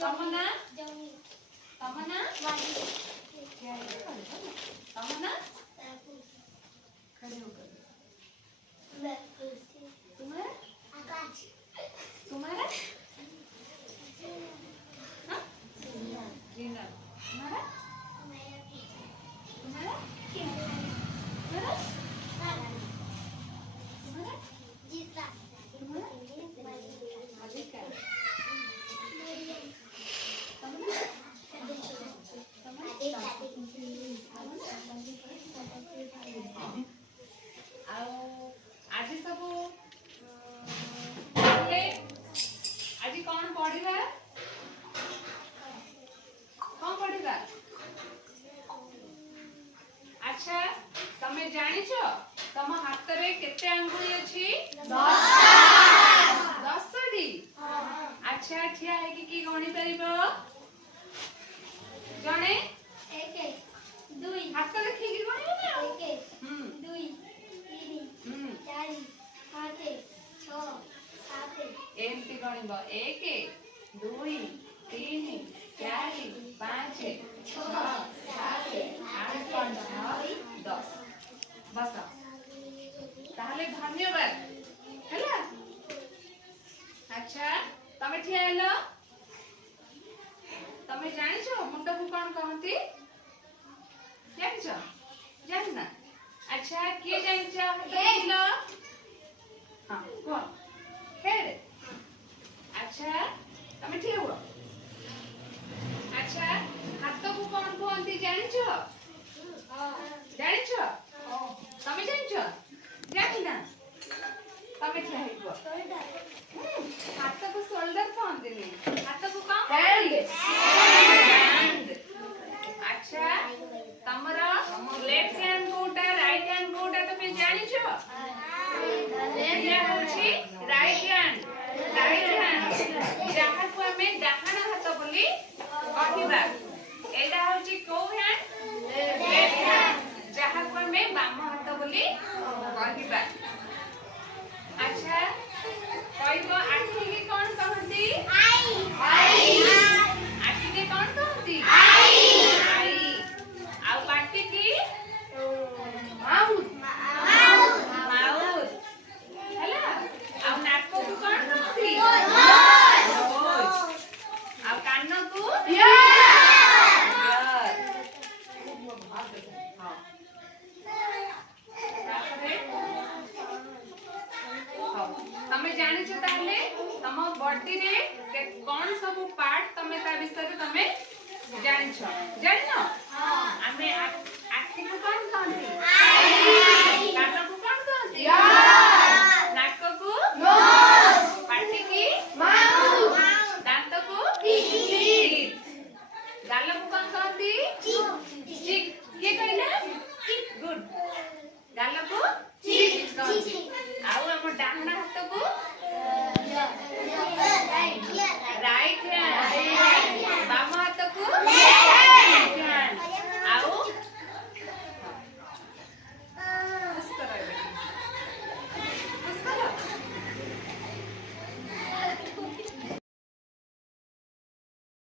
तमन्ना तमन्ना तमन्ना खड़े होकर तुम्हारा तुम्हारा हाँ रीना तुम्हारा तुम्हारा तुम्हारा तुम्हारा जीता तुम्हारा अधिका आज सब आज कौन पढ़ा कौन पढ़ा अच्छा तमे जानिछ तम हाथ रे केते अंगुली अछि 10 टी अच्छा ठिया है कि गणी परिबो जणे 1 2 हाथ देखि कि गणी ना 1 2 3 4 5 6 7 एमती गणिब 1 2 3 4 5 6 7 8 10 बस ताहले धन्यवाद हैला अच्छा तमे ठिया हेलो तमे जानिछो मुंड को कोन कहंती जानिछो जानिना अच्छा किए जानिछो हेलो हां कोन हेरे अच्छा तमे ठिया हुआ अच्छा हाथ को कोन कहंती जानिछो जानिछो तमे जानिछो जानिना तमे ठिया हेबो हाथ को शोल्डर कहंती हाथ को कौन हैंड अच्छा तमरा लेफ्ट हैंड कोटा राइट हैंड कोटा तमे जानिछो या होछि राइट हैंड जहा को हमें डाहाण हाथ बोली कहबा एटा होछि को हैंड लेफ्ट हैंड जहा को हमें बाम हाथ बोली कहबा अच्छा कहबो आखि के कोन कहंती आई आखि के कोन कहंती आई आ पाटी की माउथ माउथ हैला आ नाक को कोन कहंती नोज आ कान को तमे जानिछ ताहले तम बॉडी रे कोन सब पार्ट तमे ता विषय रे तमे जानिछ जानिनो आमे आखि को कोन कहंती आई कान को कोन कहंती नाक को